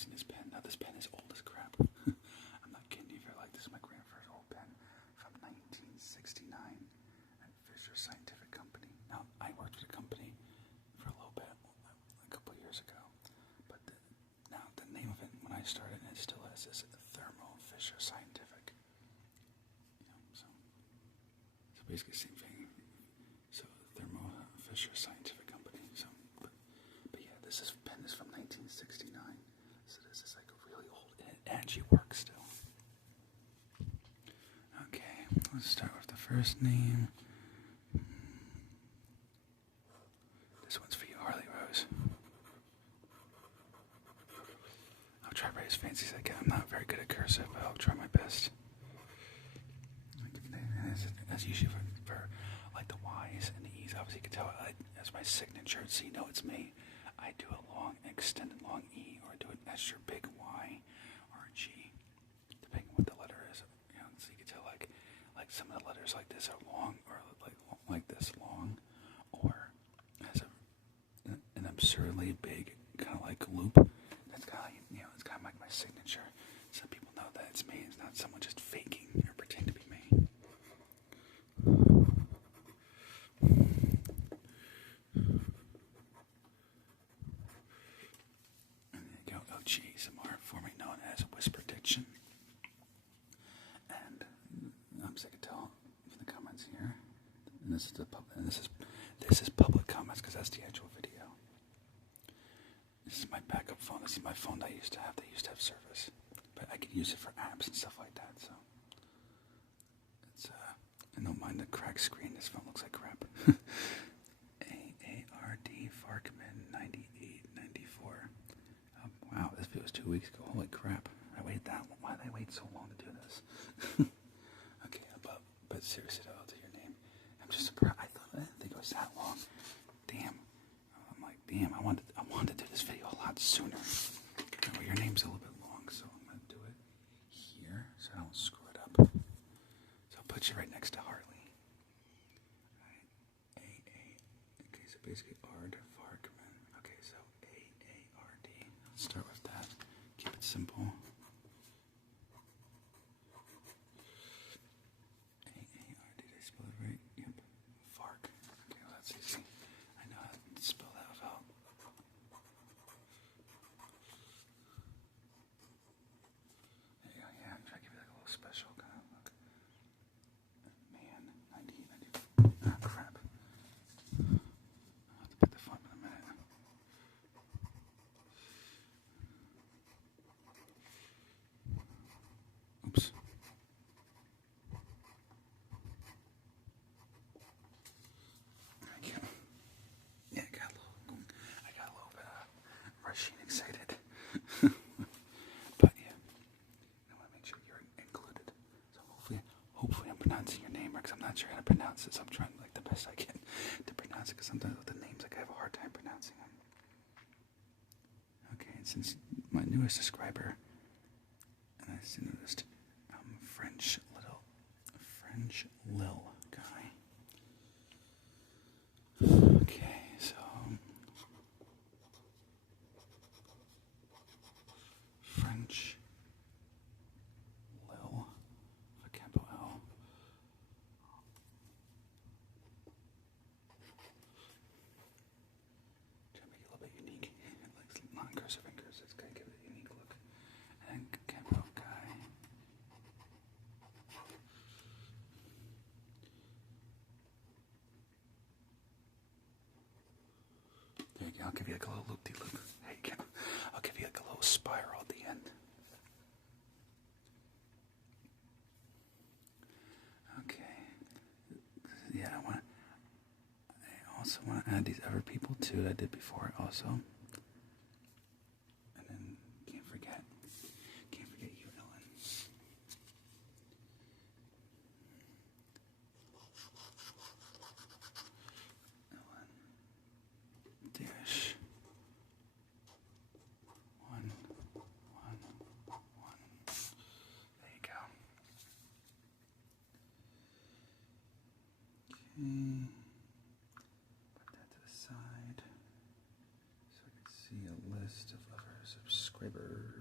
using this pen. Now this pen is old as crap. I'm not kidding you if you're like, this is my grandfather's old pen from 1969 at Fisher Scientific Company. Now, I worked with a company for a little bit, a couple years ago, but now the name of it, when I started, it still has this Thermo Fisher Scientific. So basically the same thing. So Thermo Fisher Scientific Company. So, but yeah, this pen is from 1969. So this is like really old, and it actually works still. Okay, let's start with the first name. This one's for you, Harley Rose. I'll try to write as fancy as I can. I'm not very good at cursive, but I'll try my best. As usually for like the Y's and the E's, obviously you can tell as my signature, so you know it's me. I do a long, extended long E, or do an extra big Y or a G, depending on what the letter is. So you can tell like some of the letters like this are long, or like this long, or has an absurdly big kind of like loop. That's kind of it's kind of like my signature, so people know that it's me. It's not someone just faking or pretending to be me. ASMR, formerly known as whisper diction, and I'm sick of telling from the comments here. And this is public comments because that's the actual video. This is my backup phone. This is my phone that I used to have. They used to have service, but I could use it for apps and stuff like that. So it's and don't mind the cracked screen. This phone looks like crap. AARD Farkman 9894. Wow, this video was 2 weeks ago. Holy crap. I waited that long. Why did I wait so long to do this? Okay, but seriously though, I'll do your name. I'm just surprised. I didn't think it was that long. Damn. I'm like, damn, I wanted to do this video a lot sooner. Well, your name's a little bit long, so I'm going to do it here so I don't screw it up. So I'll put you right next to Harley. Alright. Okay, so basically Ard Farkman. Okay, so AARD. Let's start with that. Keep it simple. AARD, did I spell it right? Yep. Fark. Okay, well that's easy. I know how to spell that without. There you go, yeah, I'm trying to give it like a little special kind of look. Man, 1990. Ah, crap. I'll have to put the font in a minute. Oops. Yeah, I got a little bit rushing excited. But yeah, I want to make sure you're included. So hopefully I'm pronouncing your name right, because I'm not sure how to pronounce it. So I'm trying like the best I can to pronounce it, because sometimes with the names like I have a hard time pronouncing them. Okay, and since my newest subscriber, and I noticed French Lil guy. Okay, so French Lil, a capital L. Try to make it a little bit unique, like non-cursive and cursive. It's gotta give it a unique look. And capital guy. There you go. I'll give you like a little loop-de-loop. There you go. I'll give you like a little spiral at the end. Okay. Yeah, I also want to add these other people too that I did before also. And then can't forget you, Ellen. Dash 1 1 1. There you go. Okay. Put that to the side so I can see a list of other subscribers.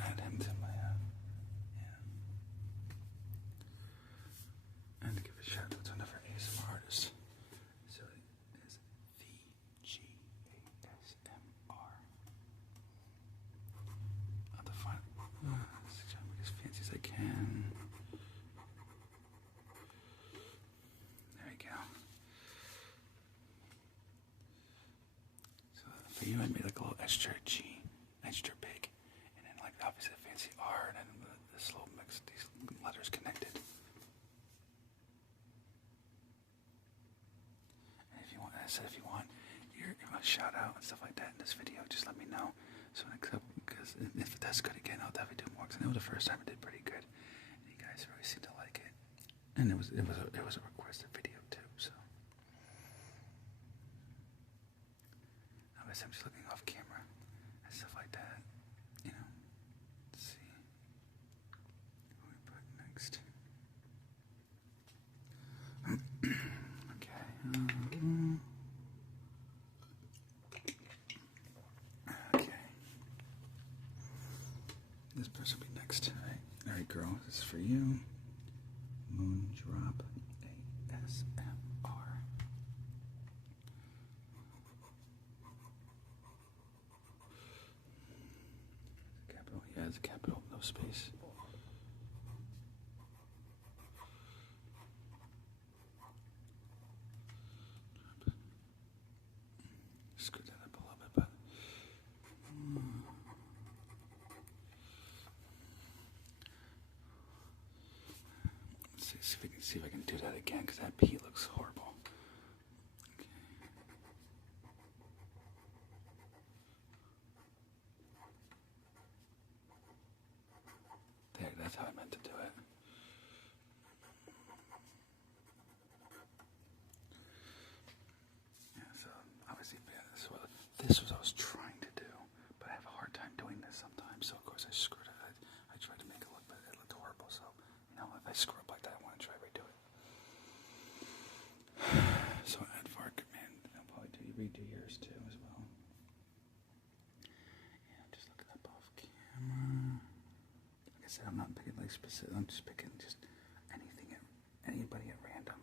add him to my, yeah. And to give a shout out to another ASMR artist. So it is the GASMR. I'll define it. Try to make as fancy as I can. There we go. So for you, I made like a little extra G, extra big, and then like obviously a fancy R, and then this little mix, these letters connected. And if you want, I said if you want your shout out and stuff like that in this video, just let me know. So because if it does good again, I'll definitely do more. Because I know the first time it did pretty good, and you guys really seem to like it. And it was a requested video too. So I guess I'm just looking off camera and stuff like that. You know, let's see who we put next. Okay. Okay. This person will be next. All right, girl. This is for you. Moondrop ASMR. Capital. Yeah, it's a capital. No space. Screw that up a little bit, but let's see if I can do that again, because that P looks horrible. Okay. There, that's how I meant to do it. Yeah, so obviously, yeah, this was what I was trying to do, but I have a hard time doing this sometimes. So of course I screwed it. I tried to make it look, but it looked horrible. So you know, if I screw up like that, I want to try to redo it. So add var command. I'll probably redo yours too as well. Yeah, just look it up off camera. Like I said, I'm not picking like specific. I'm just picking just anything, anybody at random.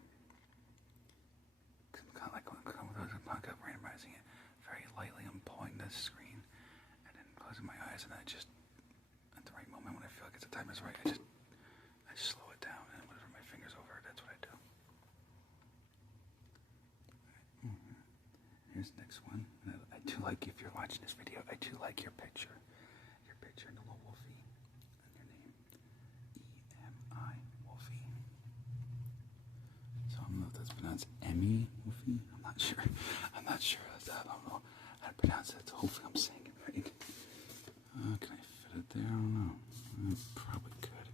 I'm kind of randomizing it very lightly. I'm pulling this screen and then closing my eyes, and I just at the right moment when I feel like the time is right, I slow it down, and whenever my fingers over it, that's what I do. Here's the next one. I do like, if you're watching this video, I do like your picture and the little Wolfie and your name, E-M-I Wolfie. So I don't know if that's pronounced Emmy Wolfie. I'm not sure. I don't know how to pronounce it. So hopefully I'm saying it right. Can I fit it there? I don't know. I probably could.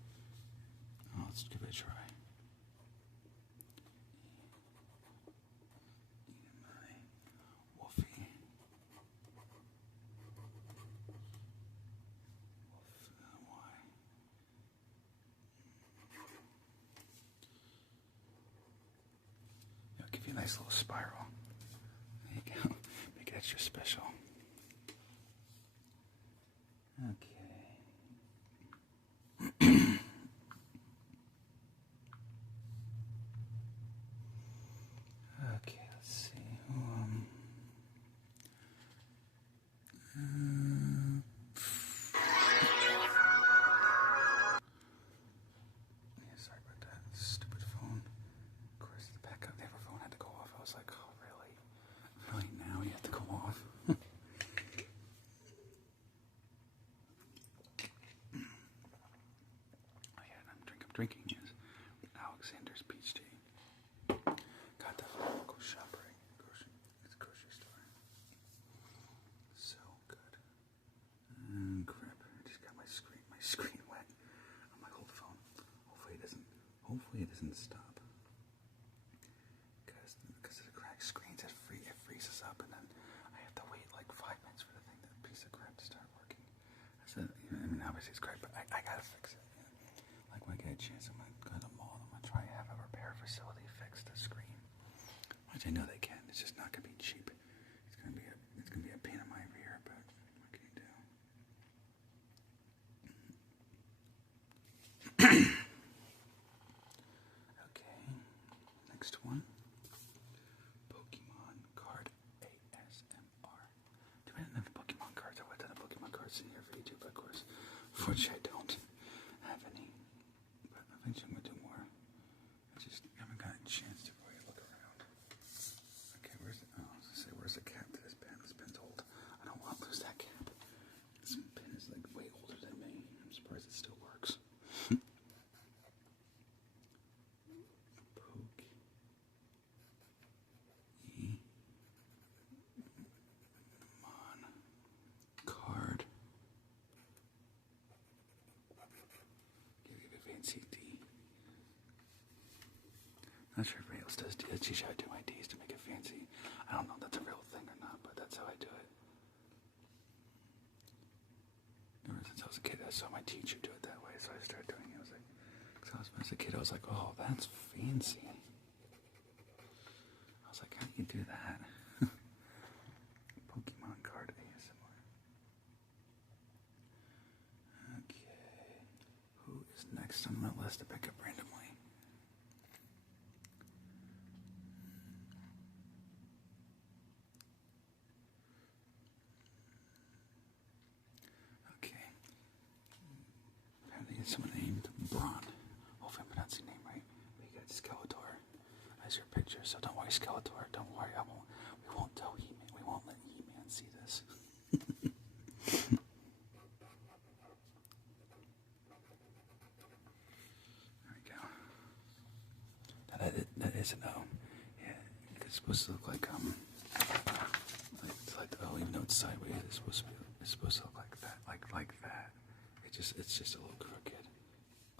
Let's give it a try. Give you a nice little spiral. There you go. Make it extra special. Okay. Okay, let's see. Yeah, sorry about that. Stupid phone. Of course, the backup phone had to go off. I was like, oh, really? Really now you have to go off? Oh, yeah, and I'm drinking is Alexander's Peach Tea. Got that from a local shop, right? It's a grocery store. So good. Crap. I just got my screen wet. I'm like, hold the phone. Hopefully it doesn't stop. Because of the cracked screens, it freezes up, and then I have to wait like 5 minutes for the piece of crap to start working. I mean, obviously it's great, but I gotta fix it. Like when I get a chance, I'm gonna go to the mall. I'm gonna try to have a repair facility fix the screen, which I know they can. It's just not gonna be cheap. It's gonna be a pain in my rear, but what can you do? Unfortunately, I don't have any, but eventually I'm going to do more. I just haven't gotten a chance to really look around. Okay, where's the, oh, I was going to say, where's the cap to this pen? This pen's old. I don't want to lose that cap. This pen is like way older than me. I'm surprised it still works. Poke. E. Mon. Card. Give you a fancy D. Not sure if anybody else does D. That's usually how I do my D's to make it fancy. I don't know if that's a real thing or not, but that's how I do it. Ever since I was a kid, I saw my teacher do it that way, so I started doing it. I was like, because as a kid, I was like, oh, that's fancy. I was like, how do you do that? Pokemon card ASMR. Okay. Who is next on my list to pick up randomly? Okay. Apparently it's someone named Braun. Hopefully I'm pronouncing your name right. We got Skeletor as your picture, so don't worry, Skeletor. Don't worry, we won't tell He-Man. We won't let He-Man see this. There we go. Now that is an O. Yeah, it's supposed to look like it's like oh, even though it's sideways, it's supposed to look like that, like that. It's just a little crooked,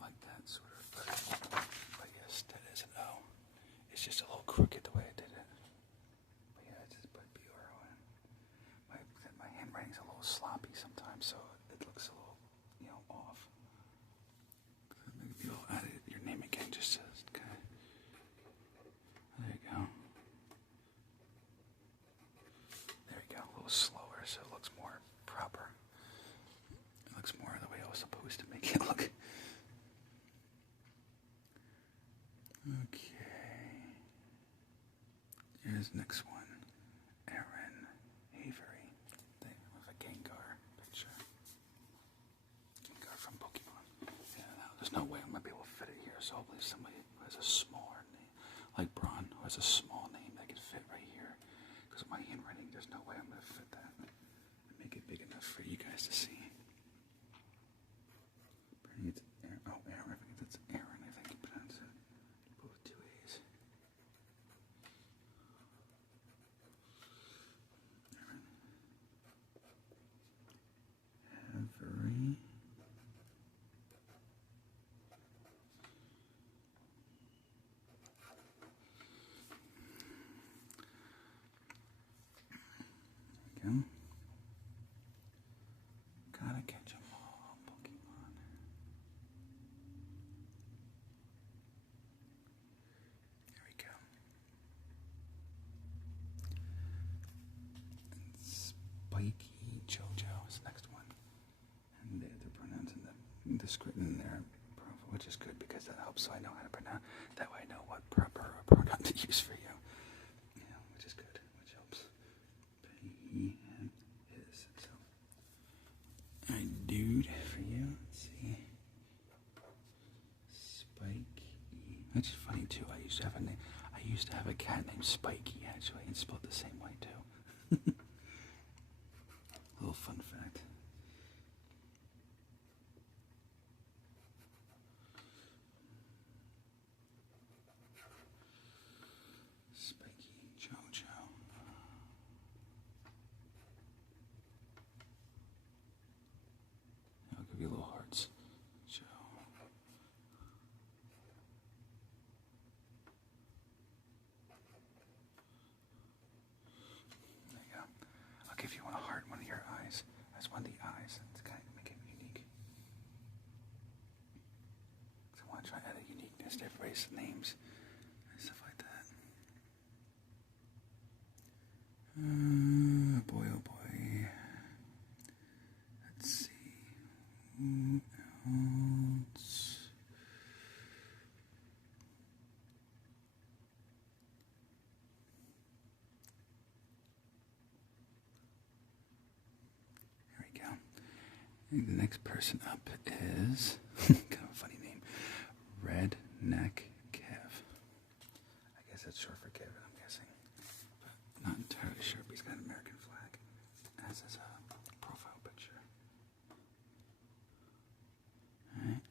like that sort of. But yes, that is an O. It's just a little crooked the way I did it. But yeah, I just put B-R-O-N. My handwriting's a little sloppy sometimes, so it looks a little, off. Maybe you'll add your name again, just as kind of. There you go. There we go. A little slower, so it looks more proper. It looks more the way I was supposed to make it look. Okay. Here's the next one. Aaron Avery. With a Gengar picture. Gengar from Pokemon. Yeah, no, there's no way I'm going to be able to fit it here, so hopefully somebody who has a smaller name, like Braun, who has a small name that can fit right here. Because my handwriting, there's no way I'm going to fit that and make it big enough for you guys to see. It's Aaron. Oh, Aaron. I think that's Aaron. I think you pronounce it. Both two A's. Aaron. Avery. There we go. Gotta catch 'em all, Pokemon. There we go. And Spiky Jojo is the next one. And they're pronouncing the script in their profile, which is good because that helps so I know how to pronounce. That way I know what proper pronoun to use for you. Which is good, which helps. But he and his, so. Alright, dude, for you, let's see. Spikey. That's funny too. I used to have a cat named Spikey actually, and spelled the same way too. Little fun fact. Spiky Jojo. I'll give you little hearts. Joe. There you go. I'll give you a heart, one of your eyes. That's one of the eyes. It's kind of make it unique. So I want to try to add a uniqueness to everybody's names and stuff like that. Boy, oh boy. Let's see. Who else? There we go. The next person up is kind of a funny name, Redneck Kev. I guess that's short for Kevin, I'm guessing. But not entirely sure, but he's got an American flag as his profile picture. Alright.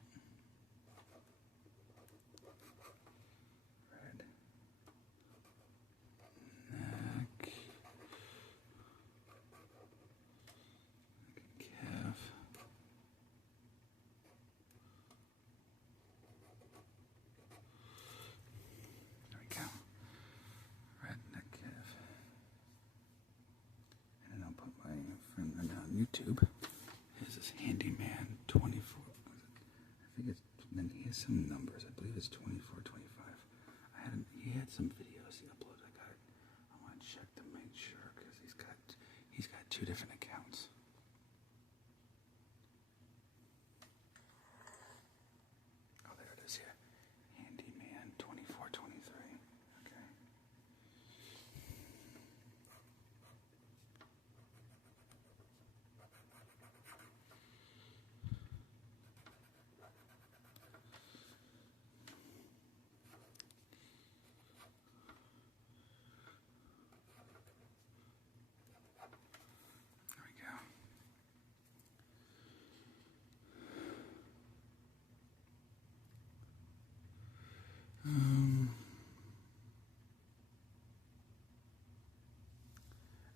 YouTube. His is Handyman 24. I think it's, then he has some numbers. I believe it's 24, 25. He had some videos he uploaded. I want to check to make sure because he's got two different accounts. Oh, there it is here. Handyman 24, 23. Okay.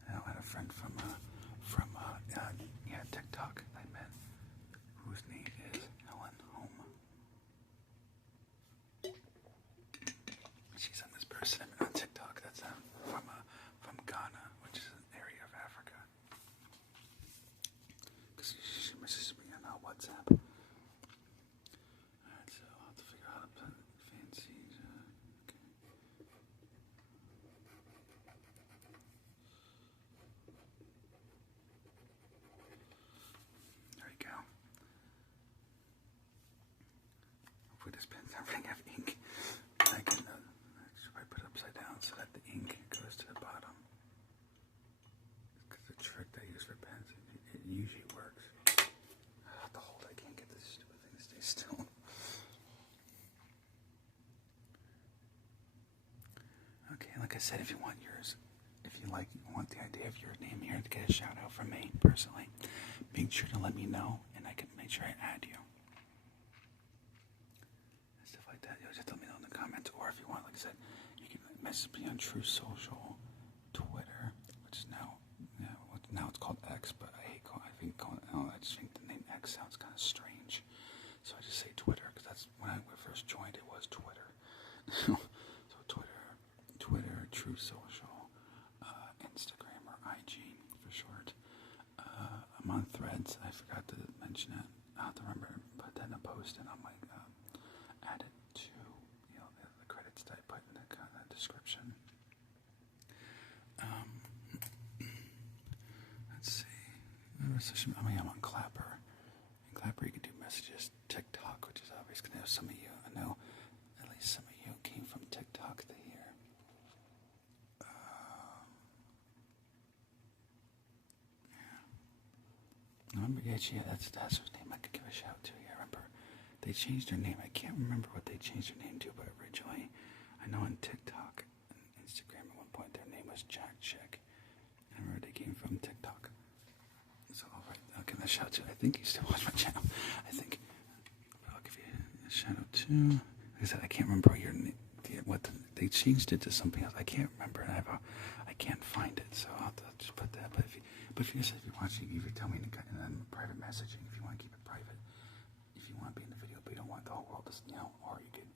I had a friend from TikTok I met, whose name is Helen Home. She's on this person on TikTok that's from Ghana, which is an area of Africa. Because she messages me on WhatsApp. Alright, so I'll have to figure out how to put fancy. There we go. Hopefully this pen's not running out of ink. I can should I put it upside down so that the ink goes to the bottom. Because the trick I use for pens, it usually works. I have to hold it. I can't get this stupid thing to stay still. Okay, like I said, if you want yours, if you want the idea of your name here to get a shout out from me personally, make sure to let me know and I can make sure I add you. And stuff like that. You'll just let me know in the comments, or if you want, like I said, you can message me on True Social, Twitter, which is now it's called X, but I just think the name X sounds kind of strange, so I just say Twitter because that's when I first joined. It was Twitter. So Twitter, True Social, Instagram or IG for short. I'm on Threads. I forgot to mention it. I'll have to remember to put that in a post, and I'll add it to the credits that I put in the description. Let's see. I'm on Clapper. In Clapper, you can do messages. TikTok, which is obvious because I know some of you. I know at least some of you came from TikTok to here. Remember, yeah, that's whose name I could give a shout to. Yeah, remember, they changed their name. I can't remember what they changed their name to, but originally, I know on TikTok and Instagram at one point, their name was Jack Chick. I remember they came from TikTok. So I'll give a shout to. I think you still watch my channel. But I'll give you a shout out too. Like I said, I can't remember they changed it to something else. I can't remember, and I can't find it, so I'll just put that. But if you're watching, you can tell me in private messaging if you want to keep it private. If you want to be in the video, but you don't want the whole world to know, or you can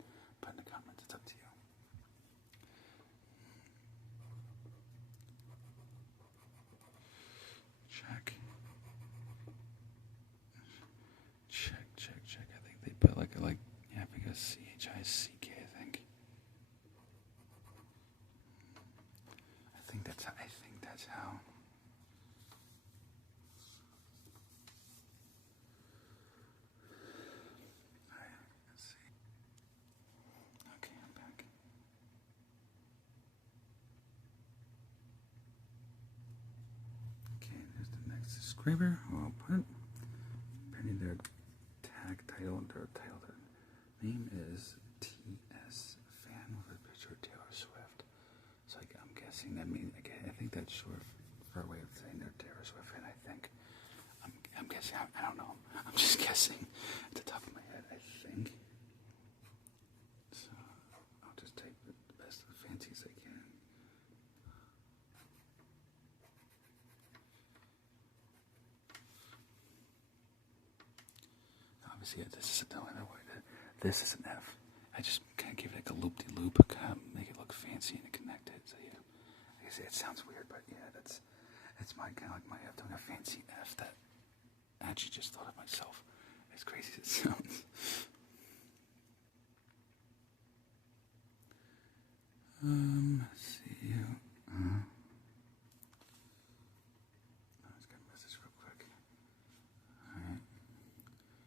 put in the comments. It's up to you. Check. I think they put because CHICK. I think that's how. Alright, let's see. Okay, I'm back. Okay, there's the next subscriber. I'll put Name is T.S. Fan with a picture of Taylor Swift. So I'm guessing that means, I think that's short for a way of saying they're Taylor Swift fan, I think. I'm guessing, I don't know. I'm just guessing at the top of my head, I think. So I'll just take the best of the fancies I can. Obviously, this is this is an F. I just kind of give it like a loop-de-loop, kind of make it look fancy and connected. So yeah, like I say, it sounds weird, but yeah, that's my kind of like my F doing a fancy F that I actually just thought of myself. As crazy as it sounds. Let's see. I was gonna message real quick. All right.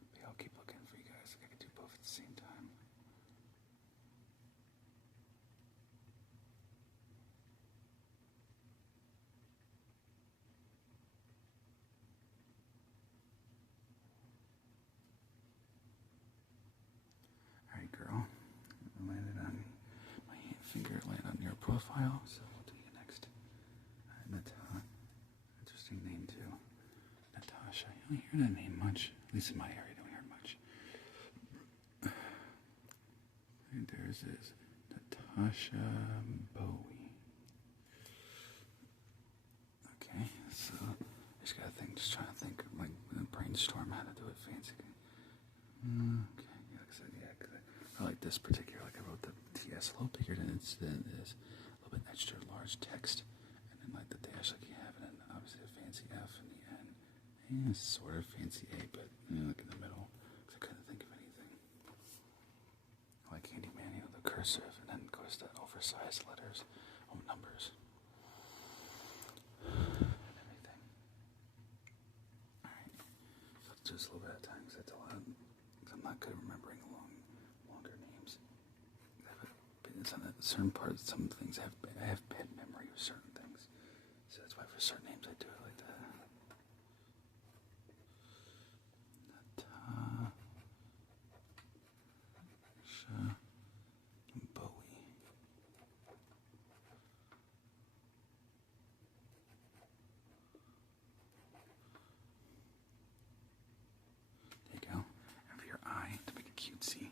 Maybe I'll keep looking for you guys. I could do both at the same time. All right, girl. My finger landed on your profile, so we'll do you next. Interesting name too. Natasha. You don't hear that name much. At least in my area, you don't hear it much. And there's this Natasha Bowie. Okay, so I just gotta think, just trying to think, like brainstorm how to do it fancy. Okay, yeah, like I said, yeah, cause I like this particular, like I wrote the TS a little bigger than it's a little bit extra large text, and then like the dash like you have, and then obviously a fancy F in the end. Yeah, sort of fancy A, but like in the middle, because I couldn't think of anything. Like Handyman, the cursive, and then of course the oversized letters, numbers, and everything. Alright, so let's do this a little bit at a time, because that's a lot. I'm not good at remembering longer names. Certain parts, some things I have bad memory of certain things, so that's why for certain names I do it like that. Natasha Bowie. There you go. And for your eye, to make it cutesy,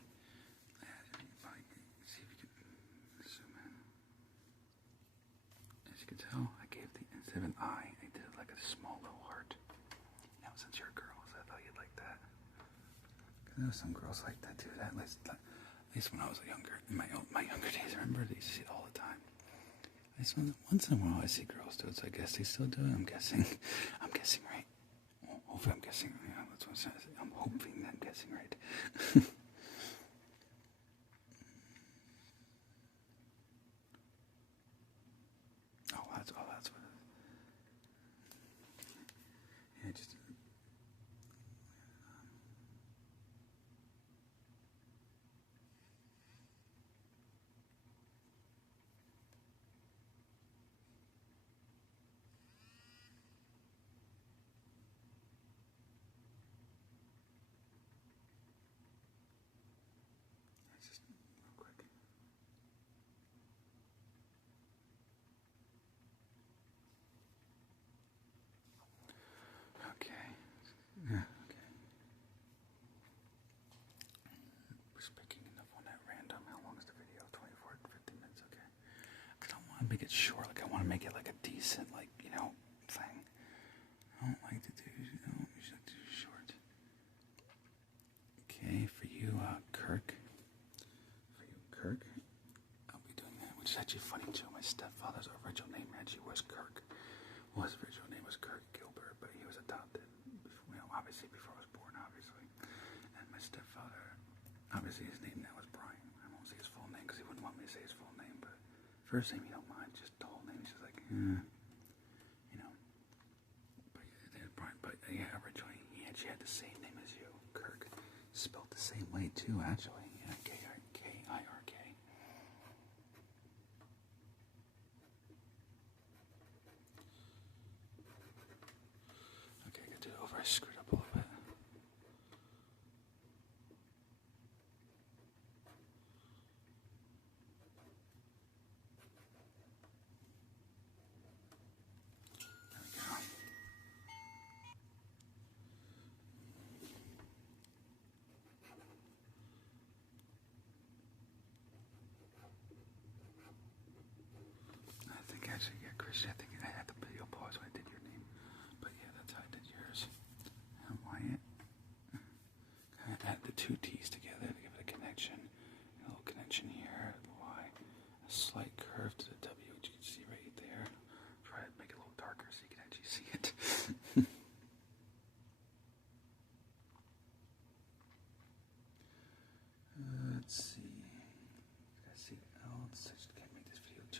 see if you can zoom in. As you can tell, I gave instead of an eye, I did like a small little heart. Since you're a girl, so I thought you'd like that. Because I know some girls like that too. At least when I was younger, in my younger days, I remember they used to see it all the time. At least once in a while I see girls do it, so I guess they still do it. I'm guessing right. Well, hopefully I'm guessing. Yeah, that's what I'm saying. I'm hoping that I'm guessing right. That's what it is. Yeah, just. Just real quick. Okay. Yeah. Okay. Just picking enough one at random. How long is the video? 24 to 50 minutes. Okay. I don't want to make it short. Like I want to make it like a decent, like thing. I don't like to do. Usually like to do short. Okay, for you, Kirk. I'll be doing that, which is actually funny too. My stepfather's original name actually was Kirk. Well, his original name was Kirk Gilbert, but he was adopted, obviously before I was born, obviously. And my stepfather, obviously his name now is Brian. I won't say his full name because he wouldn't want me to say his full name, but first name he don't mind, just the whole name. He's just like, But yeah, Brian. But yeah, originally he actually had the same name as you, Kirk, spelled the same way too, actually. Yeah, Kirk. Okay, I gotta do it over. I screwed up a little bit.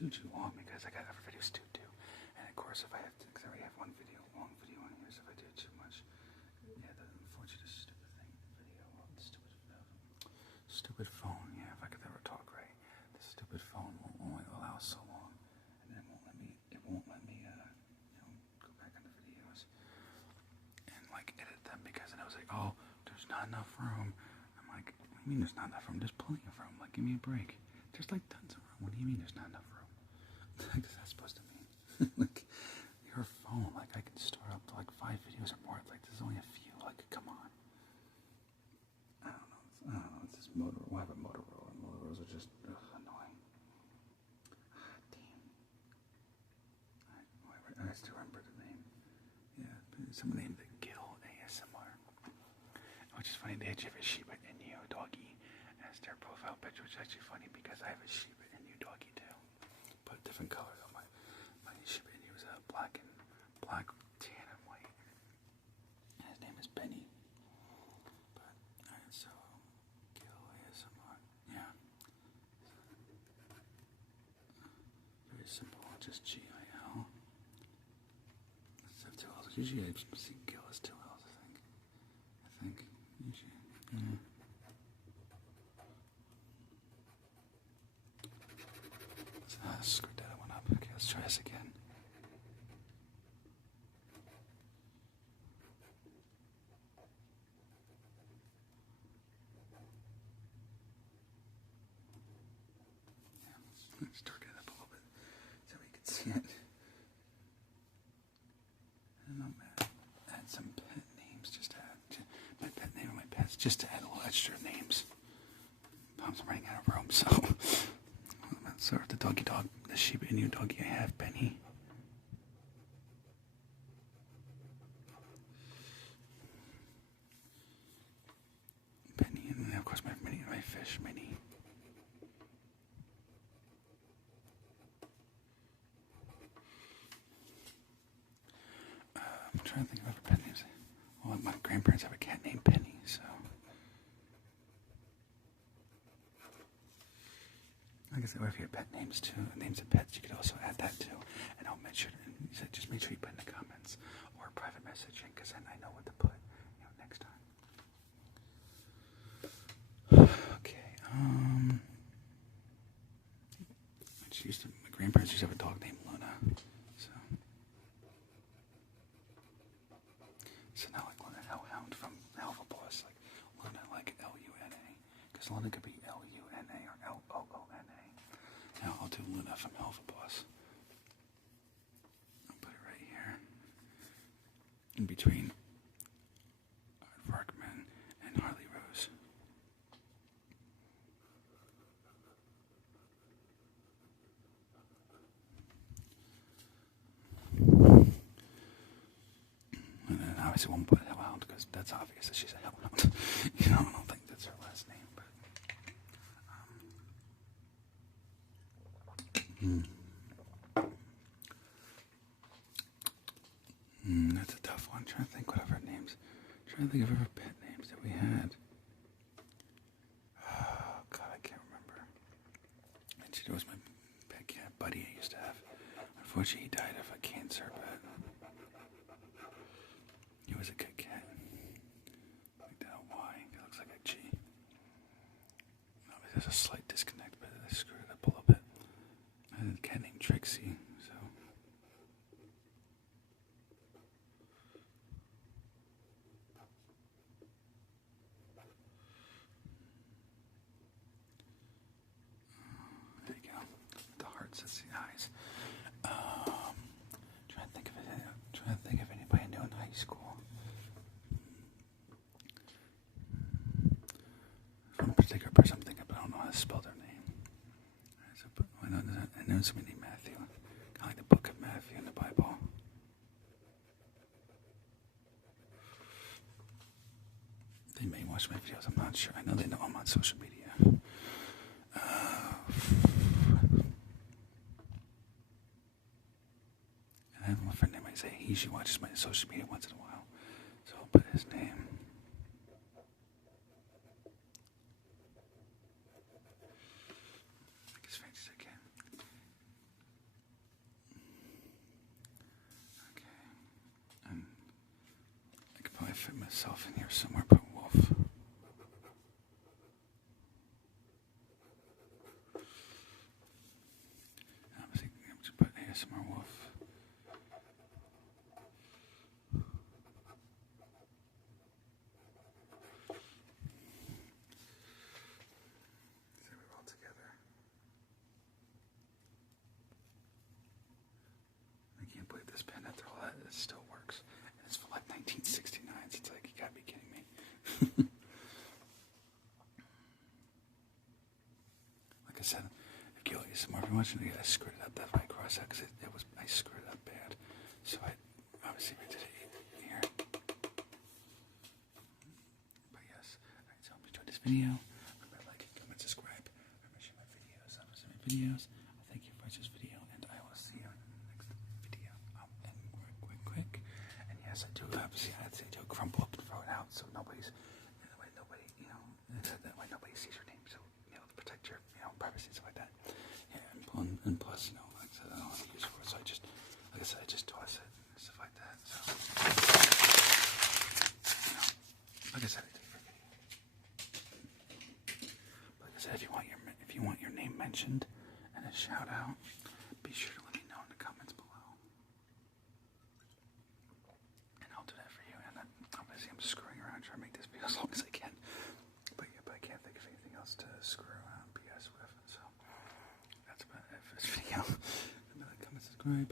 too long because I got other videos to do. And of course, if I have to, because I already have one video, long video on here, so if I do too much, yeah, unfortunately, this stupid thing, video, stupid phone, yeah, if I could ever talk right, this stupid phone won't only allow so long, and it won't let me, go back on the videos, and, like, edit them, because then I was like, oh, there's not enough room. I'm like, what do you mean there's not enough room? There's plenty of room, like, give me a break. There's, like, tons of room. What do you mean there's not enough room? What is that supposed to mean? Like, your phone, like, I can store up to, like, 5 videos or more. It's like, there's only a few. Like, come on. I don't know. It's just Motorola. We'll have a Motorola. Motorola's are just annoying. Damn. I still remember the name. Yeah, someone named the Gill ASMR. Which is funny. They actually have a Shiba Inu doggy as their profile picture, which is actually funny because I have a Shiba Inu doggy too. But different color though. My Shiba Inu is black, tan, and white. And his name is Benny. But alright, so Gil ASMR. Yeah. Very simple, just GIL. Let's have 2 L's. Usually I see Gil as 2 L's, I think. Usually. Yeah. Screwed that one up. Okay, let's try this again. Yeah, let's darken it up a little bit so we can see it. And I'm gonna add some pet names, just to add my pet name and my pets, just to add a little extra names. I'm running out of room, so. So the the Shiba Inu doggy I have, Benny. And then of course my fish, Minnie. I'm trying to think of other pet names. Well, my grandparents have a cat named Penny, so. Like I said, if you have pet names too, names of pets, you could also add that too. And I'll mention it. And you said just make sure you put in the comments or private messaging, because then I know what to put, next time. Okay. My grandparents used to have a dog named Luna. So now like Luna Hellhound from Alpha Plus, like Luna like Luna, because Luna could be Luna or Loona. Now I'll do Luna from Alpha Plus. I'll put it right here, in between Varkman and Harley Rose. And then obviously won't put Hellhound because that's obvious that she's a Hellhound. I don't think that's her last name, but. That's a tough one. I'm trying to think what other names. I'm trying to think of other pet names that we had. Oh God, I can't remember. It was my pet cat buddy I used to have. Unfortunately, he died of a cancer, but he was a good cat. Like that Y. It looks like a G. There's a slight disconnect, but I screwed it up a little bit. I had a cat named Trixie, so. There you go. The hearts, that's the eyes. Trying to think of anybody I knew in high school. From a particular person I'm thinking, but I don't know how to spell their name. I know somebody named Matthew. Kind of like the book of Matthew in the Bible. They may watch my videos, I'm not sure. I know they know I'm on social media. I have a friend named Isaiah. He usually watches my social media once in a while. So I'll put his name. As fast as I can. fit myself in here somewhere, but wolf. I'm thinking I'm just put ASMR wolf. So we're all together. I can't believe this pen after all that, it still works. And it's from like 1969, so it's like, you gotta be kidding me. Like I said, if you use more much, I screwed it up that way across that because I screwed it up bad. So I obviously did it here. But yes, alright, so I hope you enjoyed this video. Remember to like, comment, subscribe. Remember to share my videos. I was in my videos. Thank you for watching this video, and I will see you in the next video. And quick. And yes, I do obviously I'd say do a crumple up and throw it out so nobody, that way nobody sees your name. So to protect your privacy and stuff like that. Yeah, and plus like I said, I don't have a use for it, so I just toss it and stuff like that. So like I said, I take for video. But like I said, if you want your name mentioned and a shout out, be sure to let me know in the comments below. And I'll do that for you. And obviously I'm screwing around trying to make this video as long as I can. But I can't think of anything else to screw around BS with. So that's about it for this video. Remember to comment, subscribe.